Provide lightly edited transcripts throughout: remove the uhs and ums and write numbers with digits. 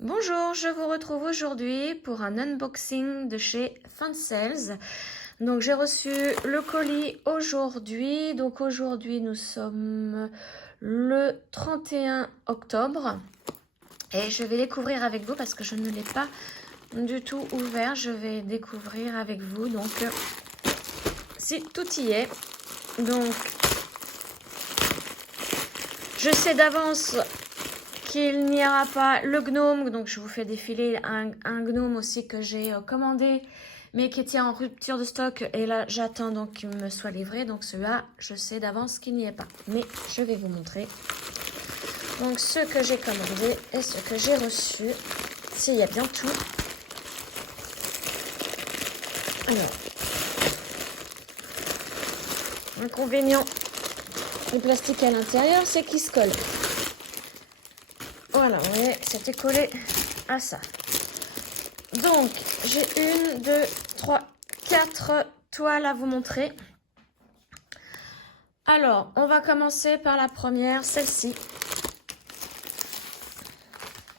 Bonjour, je vous retrouve aujourd'hui pour un unboxing de chez Fansales. Donc j'ai reçu le colis aujourd'hui. Donc aujourd'hui nous sommes le 31 octobre. Et je vais découvrir avec vous parce que je ne l'ai pas du tout ouvert. Je vais découvrir avec vous. Donc si tout y est. Donc je sais d'avance qu'il n'y aura pas le gnome, donc je vous fais défiler un gnome aussi que j'ai commandé, mais qui était en rupture de stock, et là j'attends donc qu'il me soit livré, donc celui-là je sais d'avance qu'il n'y est pas, mais je vais vous montrer donc ce que j'ai commandé et ce que j'ai reçu, s'il y a bien tout. Alors, l'inconvénient du plastique à l'intérieur, c'est qu'il se colle. Voilà, vous voyez, c'était collé à ça. Donc, j'ai 1, 2, 3, 4 toiles à vous montrer. Alors, on va commencer par la première, celle-ci.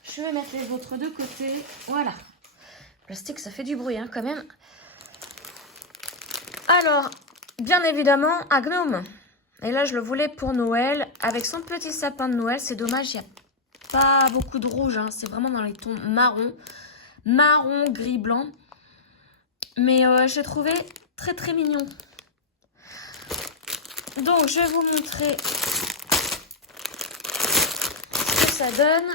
Je vais mettre les autres de côté. Voilà. Le plastique, ça fait du bruit quand même. Alors, bien évidemment, un gnome. Et là, je le voulais pour Noël, avec son petit sapin de Noël. C'est dommage, il n'y a pas beaucoup de rouge. C'est vraiment dans les tons marron, gris, blanc. Mais j'ai trouvé très mignon. Donc, je vais vous montrer ce que ça donne.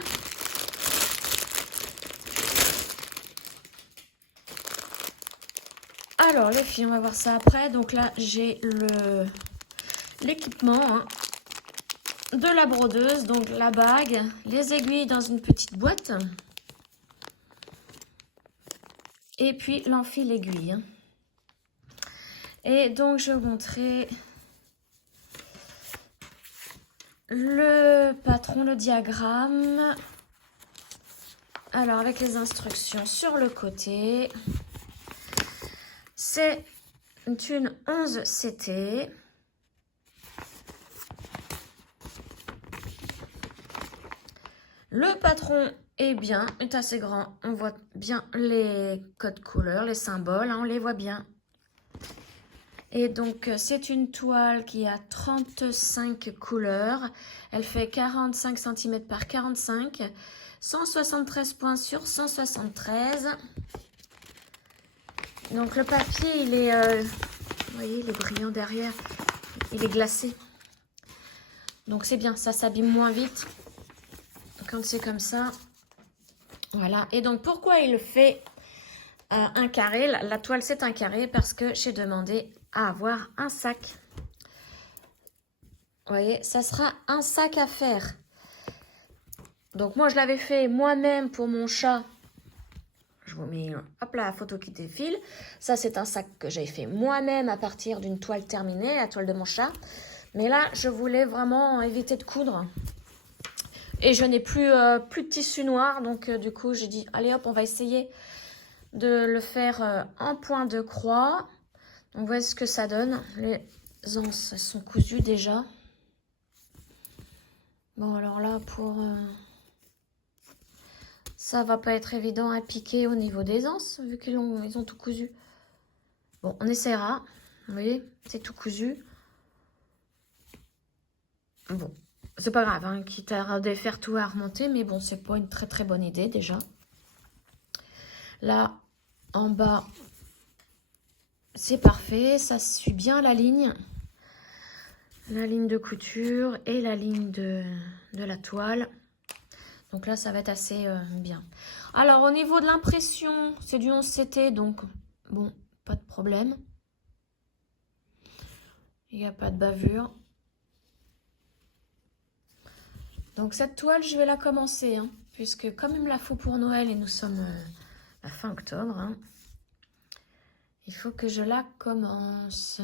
Alors, les filles, on va voir ça après. Donc là, j'ai l'équipement de la brodeuse. Donc, la bague, les aiguilles dans une petite boîte. Et puis, l'enfil aiguille. Et donc, je vais vous montrer le patron, le diagramme. Alors, avec les instructions sur le côté. C'est une 11 CT. Le patron est assez grand. On voit bien les codes couleurs, les symboles, on les voit bien. Et donc, c'est une toile qui a 35 couleurs. Elle fait 45 cm par 45, 173 points sur 173. Donc, le papier, il est, vous voyez, il est brillant derrière. Il est glacé. Donc, c'est bien, ça s'abîme moins vite quand c'est comme ça. Voilà. Et donc, pourquoi il fait un carré? La toile, c'est un carré parce que j'ai demandé à avoir un sac. Vous voyez, ça sera un sac à faire. Donc, moi, je l'avais fait moi-même pour mon chat. Je vous mets, hop là, la photo qui défile. Ça, c'est un sac que j'ai fait moi-même à partir d'une toile terminée, la toile de mon chat. Mais là, je voulais vraiment éviter de coudre. Et je n'ai plus de tissu noir. Donc, du coup, j'ai dit, allez hop, on va essayer de le faire en point de croix. Donc, voyez ce que ça donne. Les anses sont cousues déjà. Bon, alors là, ça va pas être évident à piquer au niveau des anses, vu qu'ils ont tout cousu. Bon, on essaiera. Vous voyez, c'est tout cousu. Bon, c'est pas grave, quitte à défaire tout à remonter, mais bon, c'est pas une très bonne idée déjà. Là, en bas, c'est parfait, ça suit bien la ligne de couture et la ligne de la toile. Donc là, ça va être assez bien. Alors, au niveau de l'impression, c'est du 11 CT, donc bon, pas de problème. Il n'y a pas de bavure. Donc cette toile, je vais la commencer, puisque comme il me la faut pour Noël et nous sommes à fin octobre, il faut que je la commence.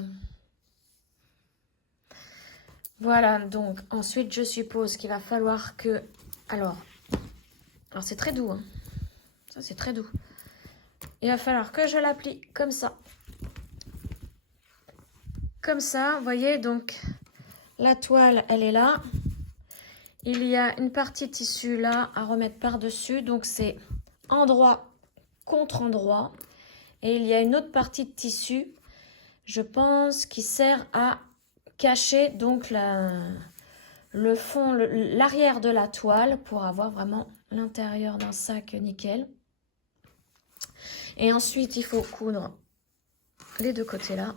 Voilà, donc ensuite je suppose qu'il va falloir que... Alors c'est très doux, ça c'est très doux. Il va falloir que je l'applique comme ça. Comme ça, vous voyez, donc la toile, elle est là. il y a une partie de tissu là à remettre par-dessus. Donc c'est endroit contre endroit. Et il y a une autre partie de tissu, je pense, qui sert à cacher donc le fond, l'arrière de la toile pour avoir vraiment l'intérieur d'un sac nickel. Et ensuite, il faut coudre les deux côtés là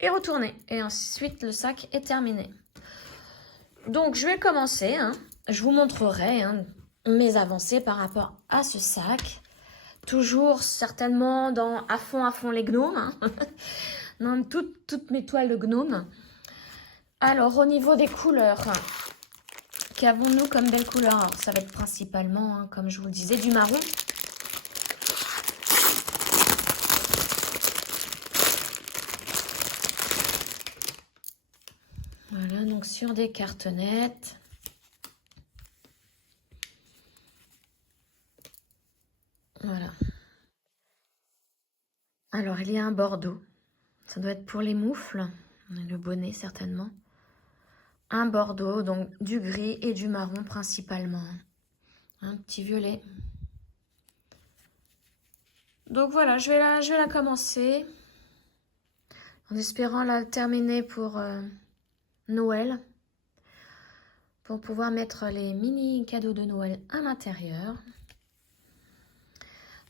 et retourner. Et ensuite, le sac est terminé. Donc, je vais commencer. Hein. Je vous montrerai mes avancées par rapport à ce sac. Toujours certainement à fond les gnomes. Hein. Dans toutes mes toiles de gnomes. Alors, au niveau des couleurs, qu'avons-nous comme belle couleur? Alors, ça va être principalement, comme je vous le disais, du marron. Voilà, donc sur des cartonnettes. Voilà. Alors, il y a un bordeaux. Ça doit être pour les moufles. Le bonnet, certainement. Un bordeaux, donc du gris et du marron principalement. Un petit violet. Donc voilà, je vais la commencer. En espérant la terminer pour Noël. Pour pouvoir mettre les mini cadeaux de Noël à l'intérieur.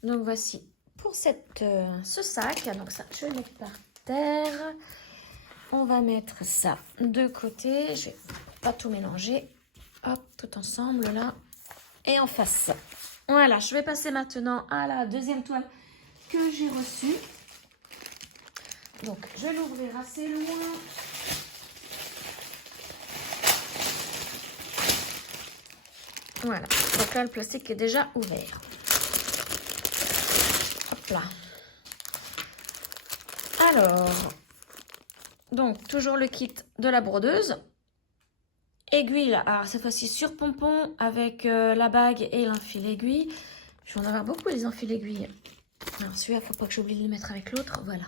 Donc voici pour ce sac. Donc ça, je vais le mettre par terre. On va mettre ça de côté. Je vais pas tout mélanger. Hop, tout ensemble là. Et en face. Voilà, je vais passer maintenant à la deuxième toile que j'ai reçue. Donc, je vais l'ouvrir assez loin. Voilà, donc là, le plastique est déjà ouvert. Hop là. Alors, donc, toujours le kit de la brodeuse. Aiguille, alors cette fois-ci sur pompon avec la bague et l'enfil aiguille. Je vais en avoir beaucoup les enfils aiguilles. Alors celui-là, il ne faut pas que j'oublie de le mettre avec l'autre. Voilà.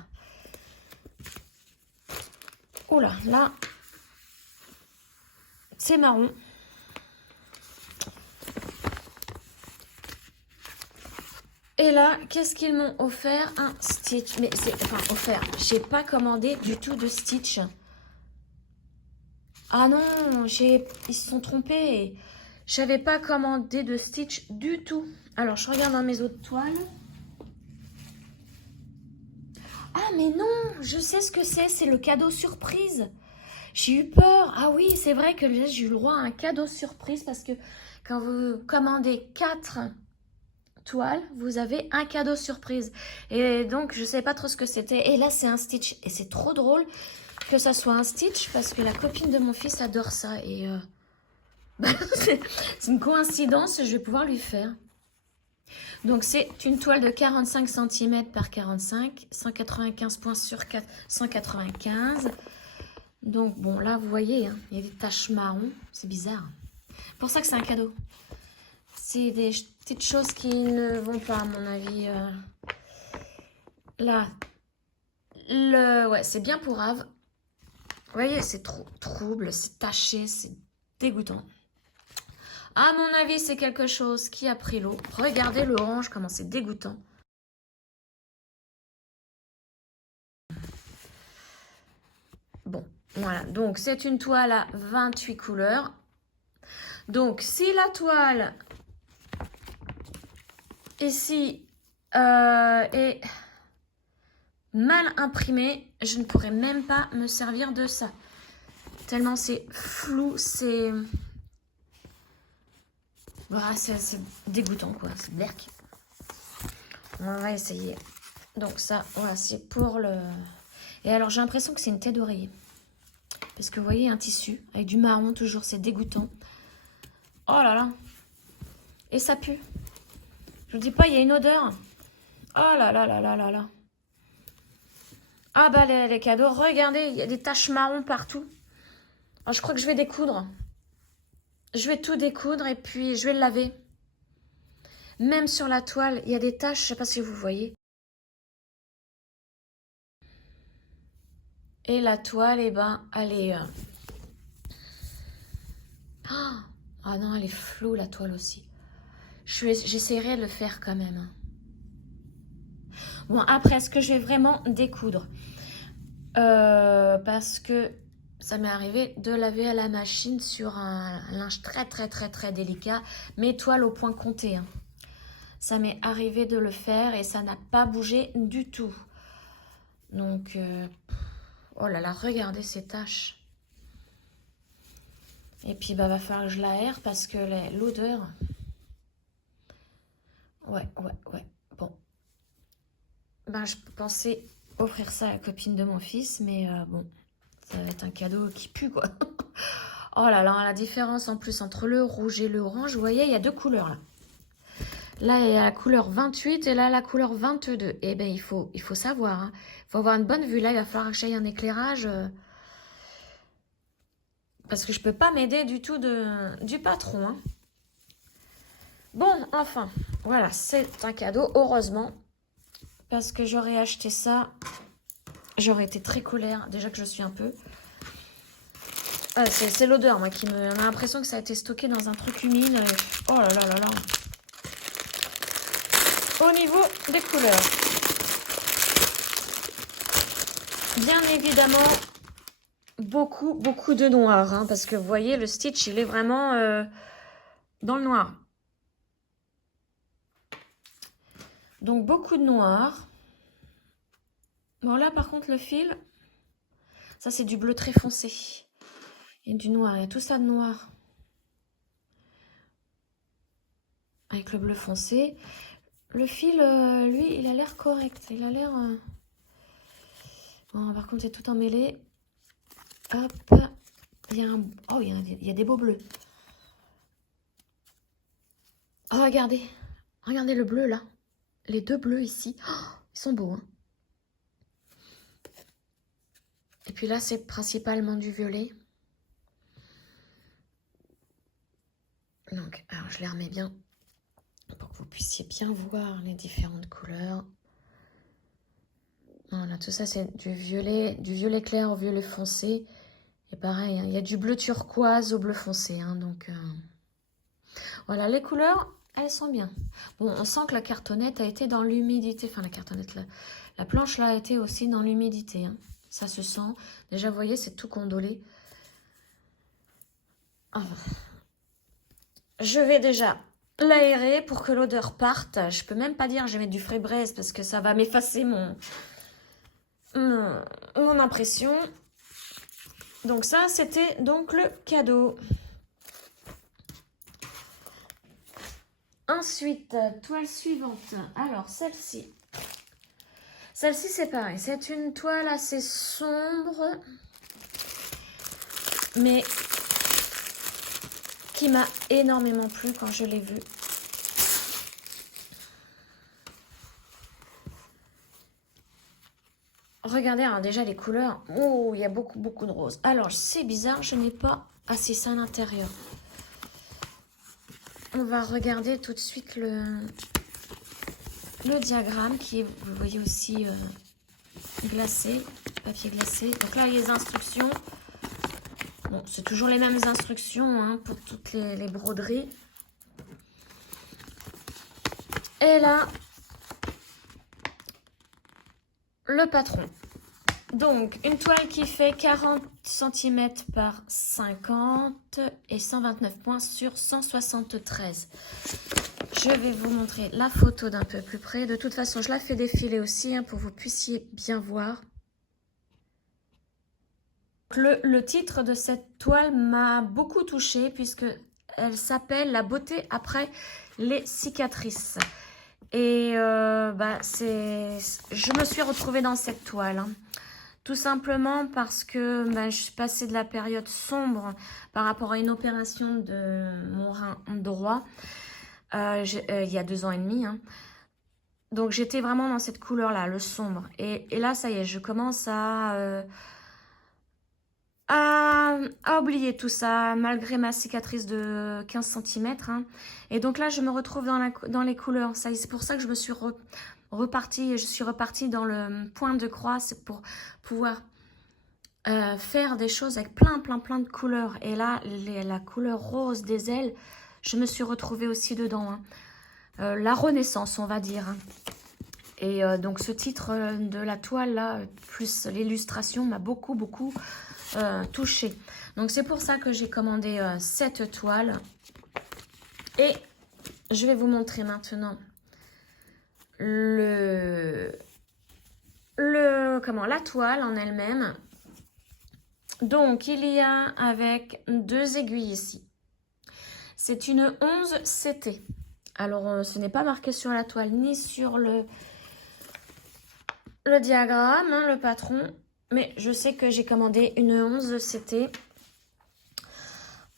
Oula, là, c'est marron. Et là, qu'est-ce qu'ils m'ont offert? Un Stitch. Mais c'est, enfin, offert. J'ai pas commandé du tout de Stitch. Ah non, ils se sont trompés. Je n'avais pas commandé de Stitch du tout. Alors, je regarde dans mes autres toiles. Ah, mais non, je sais ce que c'est le cadeau surprise. J'ai eu peur. Ah oui, c'est vrai que j'ai eu le droit à un cadeau surprise parce que quand vous commandez 4 toiles, vous avez un cadeau surprise. Et donc, je ne savais pas trop ce que c'était. Et là, c'est un Stitch. Et c'est trop drôle que ça soit un Stitch parce que la copine de mon fils adore ça. Et c'est une coïncidence, je vais pouvoir lui faire. Donc, c'est une toile de 45 cm par 45, 195 points sur 195. Donc, bon, là, vous voyez, hein, il y a des taches marron. C'est bizarre. C'est pour ça que c'est un cadeau. C'est des petites choses qui ne vont pas, à mon avis. Là, ouais, c'est bien pourrave. Vous voyez, c'est trop trouble, c'est taché, c'est dégoûtant. À mon avis, c'est quelque chose qui a pris l'eau. Regardez l'orange, comment c'est dégoûtant. Bon, voilà. Donc, c'est une toile à 28 couleurs. Donc, si la toile ici est mal imprimée, je ne pourrais même pas me servir de ça. Tellement c'est flou, c'est... Voilà, c'est dégoûtant, quoi. C'est berk. On va essayer. Donc ça, voilà, c'est pour le... Et alors, j'ai l'impression que c'est une tête d'oreiller. Parce que vous voyez, un tissu avec du marron, toujours, c'est dégoûtant. Oh là là. Et ça pue. Je vous dis pas, il y a une odeur. Oh là là là là là là. Ah bah, les cadeaux, regardez, il y a des taches marron partout. Alors, je crois que je vais découdre. Je vais tout découdre et puis je vais le laver. Même sur la toile, il y a des taches, je ne sais pas si vous voyez. Et la toile, eh ben, elle est... Ah non, elle est floue la toile aussi. J'essaierai de le faire quand même. Bon, après, est-ce que je vais vraiment découdre? Parce que ça m'est arrivé de laver à la machine sur un linge très délicat, mais toile au point compté. Hein. Ça m'est arrivé de le faire et ça n'a pas bougé du tout. Donc, oh là là, regardez ces taches. Et puis, bah, va falloir que je l'aère parce que l'odeur... Ouais. Bon. Ben, je pensais offrir ça à la copine de mon fils, mais bon, ça va être un cadeau qui pue, quoi. Oh là là, la différence en plus entre le rouge et le orange, vous voyez, il y a deux couleurs, là. Là, il y a la couleur 28 et là, la couleur 22. Eh bien, il faut savoir, hein. Il faut avoir une bonne vue. Là, il va falloir que j'aille un éclairage... parce que je peux pas m'aider du tout du patron, hein. Bon, enfin, voilà, c'est un cadeau, heureusement. Parce que j'aurais acheté ça, j'aurais été très colère, déjà que je suis un peu. Ah, c'est l'odeur, moi, qui me... On a l'impression que ça a été stocké dans un truc humide. Oh là là là là. Au niveau des couleurs. Bien évidemment, beaucoup de noir. Hein, parce que vous voyez, le stitch, il est vraiment dans le noir. Donc, beaucoup de noir. Bon, là, par contre, le fil, ça, c'est du bleu très foncé. Et du noir, il y a tout ça de noir. Avec le bleu foncé. Le fil, lui, il a l'air correct. Il a l'air... Bon, par contre, c'est tout emmêlé. Hop. Il y a un... Oh, il y a des beaux bleus. Oh, regardez. Regardez le bleu, là. Les deux bleus ici. Oh, ils sont beaux, hein. Et puis là, c'est principalement du violet. Donc, alors, je les remets bien pour que vous puissiez bien voir les différentes couleurs. Voilà, tout ça, c'est du violet clair au violet foncé. Et pareil, hein, il y a du bleu turquoise au bleu foncé. Hein, donc, voilà, les couleurs, elles sont bien. Bon, on sent que la cartonnette a été dans l'humidité. Enfin, la cartonnette, la planche, là, a été aussi dans l'humidité. Hein. Ça se sent. Déjà, vous voyez, c'est tout condolé. Ah. Je vais déjà l'aérer pour que l'odeur parte. Je peux même pas dire que je vais mettre du frais braise parce que ça va m'effacer mon impression. Donc ça, c'était donc le cadeau. Ensuite, toile suivante. Alors, celle-ci. Celle-ci, c'est pareil. C'est une toile assez sombre, mais qui m'a énormément plu quand je l'ai vue. Regardez, alors déjà les couleurs. Oh, il y a beaucoup de rose. Alors, c'est bizarre, je n'ai pas assez ça à l'intérieur. On va regarder tout de suite le diagramme qui est, vous voyez aussi, glacé, papier glacé. Donc là, il y a les instructions. Bon, c'est toujours les mêmes instructions hein, pour toutes les broderies. Et là, le patron. Donc, une toile qui fait 40 cm par 50 et 129 points sur 173. Je vais vous montrer la photo d'un peu plus près. De toute façon, je la fais défiler aussi hein, pour que vous puissiez bien voir. Le titre de cette toile m'a beaucoup touchée puisque elle s'appelle « La beauté après les cicatrices ». Et je me suis retrouvée dans cette toile. Hein. Tout simplement parce que je suis passée de la période sombre par rapport à une opération de mon rein droit il y a 2 ans et demi. Hein. Donc j'étais vraiment dans cette couleur-là, le sombre. Et là, ça y est, je commence à oublier tout ça, malgré ma cicatrice de 15 cm. Hein. Et donc là, je me retrouve dans les couleurs. C'est pour ça que je me suis repartie dans le point de croix. C'est pour pouvoir faire des choses avec plein de couleurs. Et là, la couleur rose des ailes, je me suis retrouvée aussi dedans. Hein. La renaissance, on va dire. Hein. Et donc ce titre de la toile là, plus l'illustration m'a beaucoup touchée. Donc c'est pour ça que j'ai commandé cette toile. Et je vais vous montrer maintenant la toile en elle-même. Donc il y a avec 2 aiguilles ici. C'est une 11 CT. Alors ce n'est pas marqué sur la toile ni sur le diagramme, hein, le patron, mais je sais que j'ai commandé une 11 CT.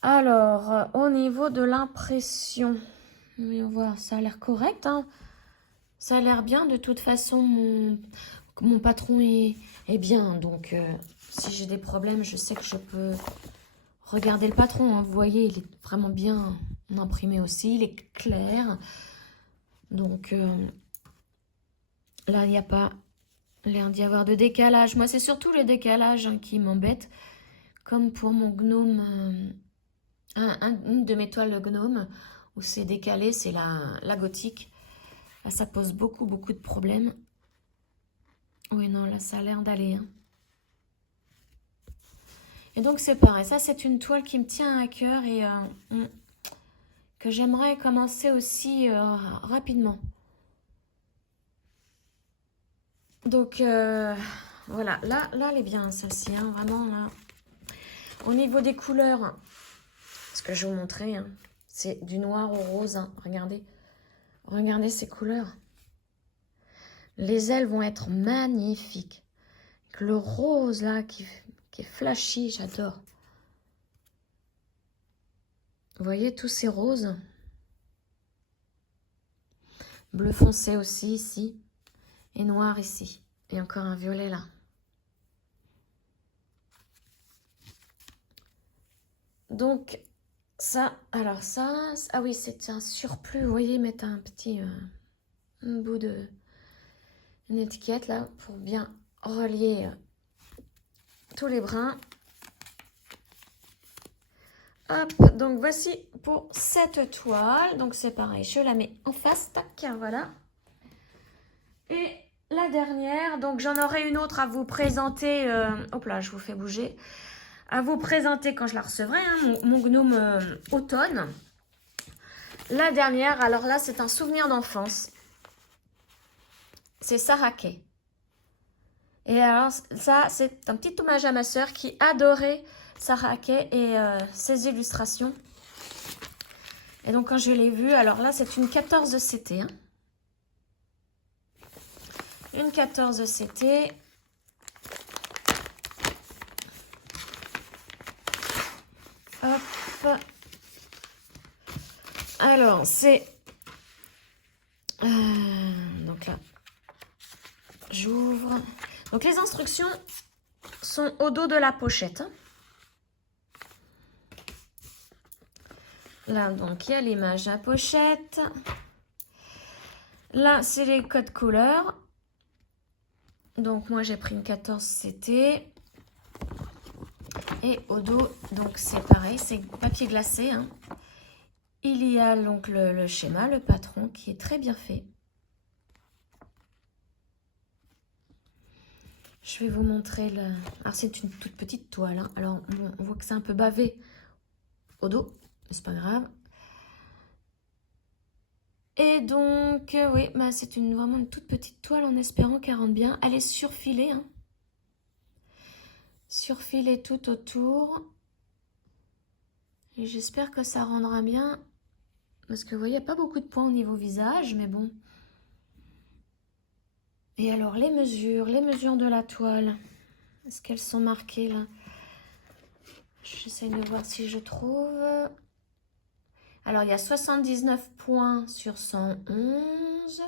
Alors, au niveau de l'impression, on va voir, ça a l'air correct, hein. Ça a l'air bien. De toute façon, mon patron est bien, donc si j'ai des problèmes, je sais que je peux regarder le patron. Hein. Vous voyez, il est vraiment bien imprimé aussi, il est clair. Donc là, il n'y a pas l'air d'y avoir de décalage. Moi, c'est surtout le décalage hein, qui m'embête. Comme pour mon gnome, une de mes toiles de gnome, où c'est décalé, c'est la gothique. Là, ça pose beaucoup de problèmes. Oui, non, là, ça a l'air d'aller. Hein. Et donc, c'est pareil. Ça, c'est une toile qui me tient à cœur et que j'aimerais commencer aussi rapidement. Donc, voilà. Là, elle est bien, celle-ci. Hein, vraiment, là. Au niveau des couleurs, ce que je vais vous montrer, hein, c'est du noir au rose. Hein, regardez. Regardez ces couleurs. Les ailes vont être magnifiques. Le rose, là, qui est flashy, j'adore. Vous voyez tous ces roses. Bleu foncé aussi, ici. Et noir, ici. Et encore un violet, là. Donc, ça, alors ça... Ah oui, c'est un surplus. Vous voyez, mettre un petit... un bout de... une étiquette, là, pour bien relier tous les brins. Hop, donc voici pour cette toile. Donc c'est pareil, je la mets en face, tac, voilà. Et la dernière, donc j'en aurai une autre à vous présenter. Hop là, je vous fais bouger. À vous présenter quand je la recevrai, hein, mon gnome automne. La dernière, alors là, c'est un souvenir d'enfance. C'est Sarah Kay. Et alors, ça, c'est un petit hommage à ma sœur qui adorait Sarah Kay et ses illustrations. Et donc, quand je l'ai vue, alors là, c'est une 14 CT. Hein. Une 14 CT. Hop. Alors, c'est... donc là, j'ouvre. Donc, les instructions sont au dos de la pochette. Là, donc, il y a l'image à pochette. Là, c'est les codes couleurs. Donc, moi, j'ai pris une 14 CT. Et au dos, donc, c'est pareil, c'est papier glacé. Hein. Il y a donc le schéma, le patron, qui est très bien fait. Je vais vous montrer le... Alors, c'est une toute petite toile. Hein. Alors, bon, on voit que c'est un peu bavé au dos. Mais c'est pas grave. Et donc, oui, bah, c'est vraiment une toute petite toile en espérant qu'elle rentre bien. Elle est surfilée. Hein. Surfilée tout autour. Et j'espère que ça rendra bien. Parce que vous voyez, il n'y a pas beaucoup de points au niveau visage, mais bon. Et alors, les mesures de la toile. Est-ce qu'elles sont marquées là? J'essaie de voir si je trouve. Alors, il y a 79 points sur 111.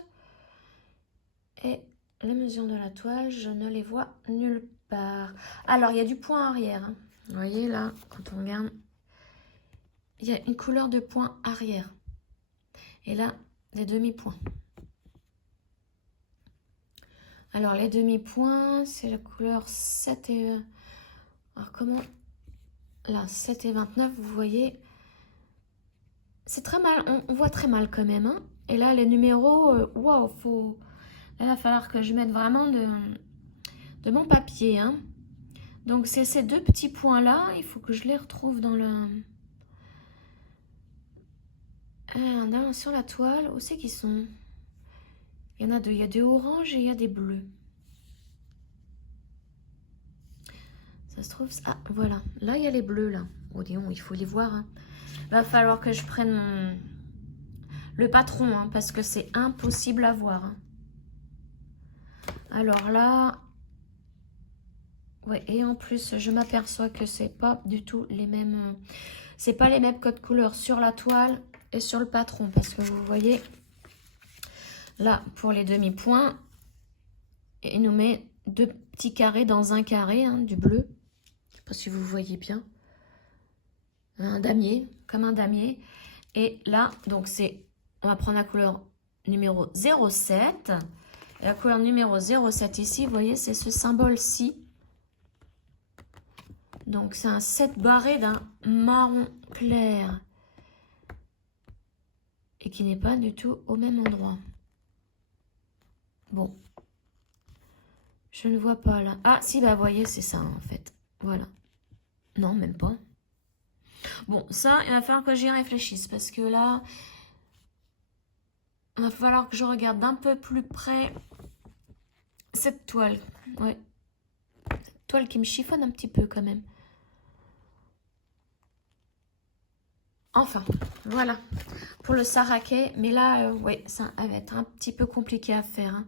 Et les mesures de la toile, je ne les vois nulle part. Alors, il y a du point arrière. Hein. Vous voyez là, quand on regarde, il y a une couleur de point arrière. Et là, des demi-points. Alors, les demi-points, c'est la couleur 7 et Alors comment... Là, 7 et 29, vous voyez... C'est très mal, on voit très mal quand même. Hein. Et là, les numéros, waouh, faut... Là, il va falloir que je mette vraiment de mon papier. Hein. Donc, c'est ces deux petits points-là. Il faut que je les retrouve dans le... sur la toile. Où c'est qu'ils sont? Il y en a deux. Il y a des oranges et il y a des bleus. Ça se trouve... Ah, voilà. Là, il y a les bleus, là. Oh, dis donc, il faut les voir. Hein. Va falloir que je prenne le patron, hein, parce que c'est impossible à voir. Hein. Alors là... Ouais, et en plus, je m'aperçois que c'est pas du tout les mêmes... C'est pas les mêmes codes couleurs sur la toile et sur le patron. Parce que vous voyez, là, pour les demi-points, il nous met deux petits carrés dans un carré, hein, du bleu. Je sais pas si vous voyez bien. Un damier, comme un damier. Et là, donc c'est... On va prendre la couleur numéro 07. Et la couleur numéro 07 ici, vous voyez, c'est ce symbole-ci. Donc, c'est un 7 barré d'un marron clair. Et qui n'est pas du tout au même endroit. Bon. Je ne vois pas là. Ah, si, bah, vous voyez, c'est ça, en fait. Voilà. Non, même pas. Bon, ça, il va falloir que j'y réfléchisse. Parce que là, il va falloir que je regarde d'un peu plus près cette toile. Ouais. Cette toile qui me chiffonne un petit peu, quand même. Enfin, voilà, pour le saraké. Mais là, ouais, ça va être un petit peu compliqué à faire. Hein.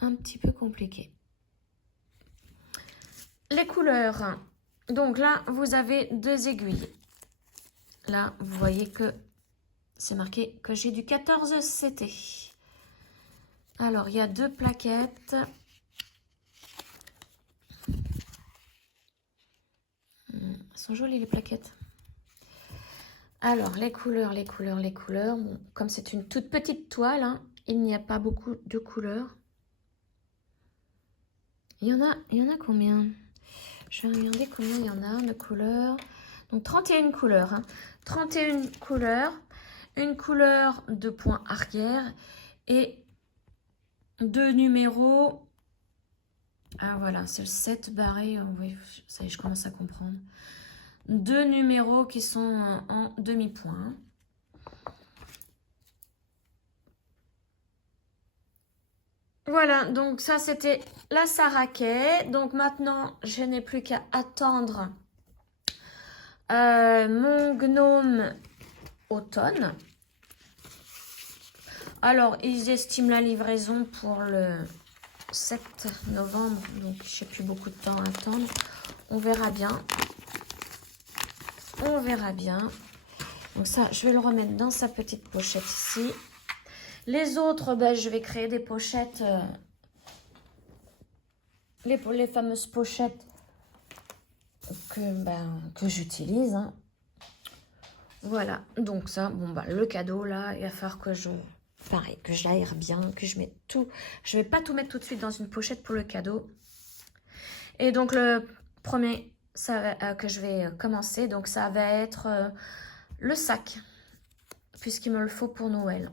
Un petit peu compliqué. Les couleurs. Donc là, vous avez deux aiguilles. Là, vous voyez que c'est marqué que j'ai du 14 CT. Alors, il y a deux plaquettes. Elles sont jolies, les plaquettes. Alors, les couleurs. Bon, comme c'est une toute petite toile, hein, il n'y a pas beaucoup de couleurs. Il y en a combien? Je vais regarder combien il y en a de couleurs. Donc, 31 couleurs. Hein. 31 couleurs. Une couleur de point arrière. Et deux numéros. Ah, voilà, c'est le 7 barré. Oui, ça y est, je commence à comprendre. Deux numéros qui sont en demi-point. Voilà, donc ça c'était la saraké. Donc maintenant, je n'ai plus qu'à attendre mon gnome automne. Alors, ils estiment la livraison pour le 7 novembre. Donc, je n'ai plus beaucoup de temps à attendre. On verra bien. On verra bien. Donc ça, je vais le remettre dans sa petite pochette ici. Les autres, ben, je vais créer des pochettes. Les fameuses pochettes que j'utilise. Hein. Voilà. Donc ça, bon, bah, le cadeau, là, il va falloir que je... Pareil, que je l'aère bien, que je mette tout. Je ne vais pas tout mettre tout de suite dans une pochette pour le cadeau. Et donc, le premier que je vais commencer, donc ça va être le sac. Puisqu'il me le faut pour Noël.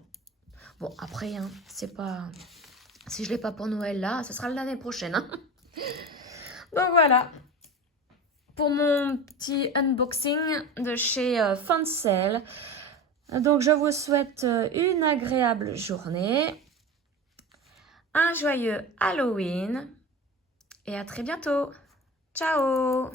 Bon, après, hein, c'est pas... Si je ne l'ai pas pour Noël, là, ce sera l'année prochaine. Hein. Donc, voilà. Pour mon petit unboxing de chez Fancel. Donc, je vous souhaite une agréable journée. Un joyeux Halloween. Et à très bientôt. Ciao!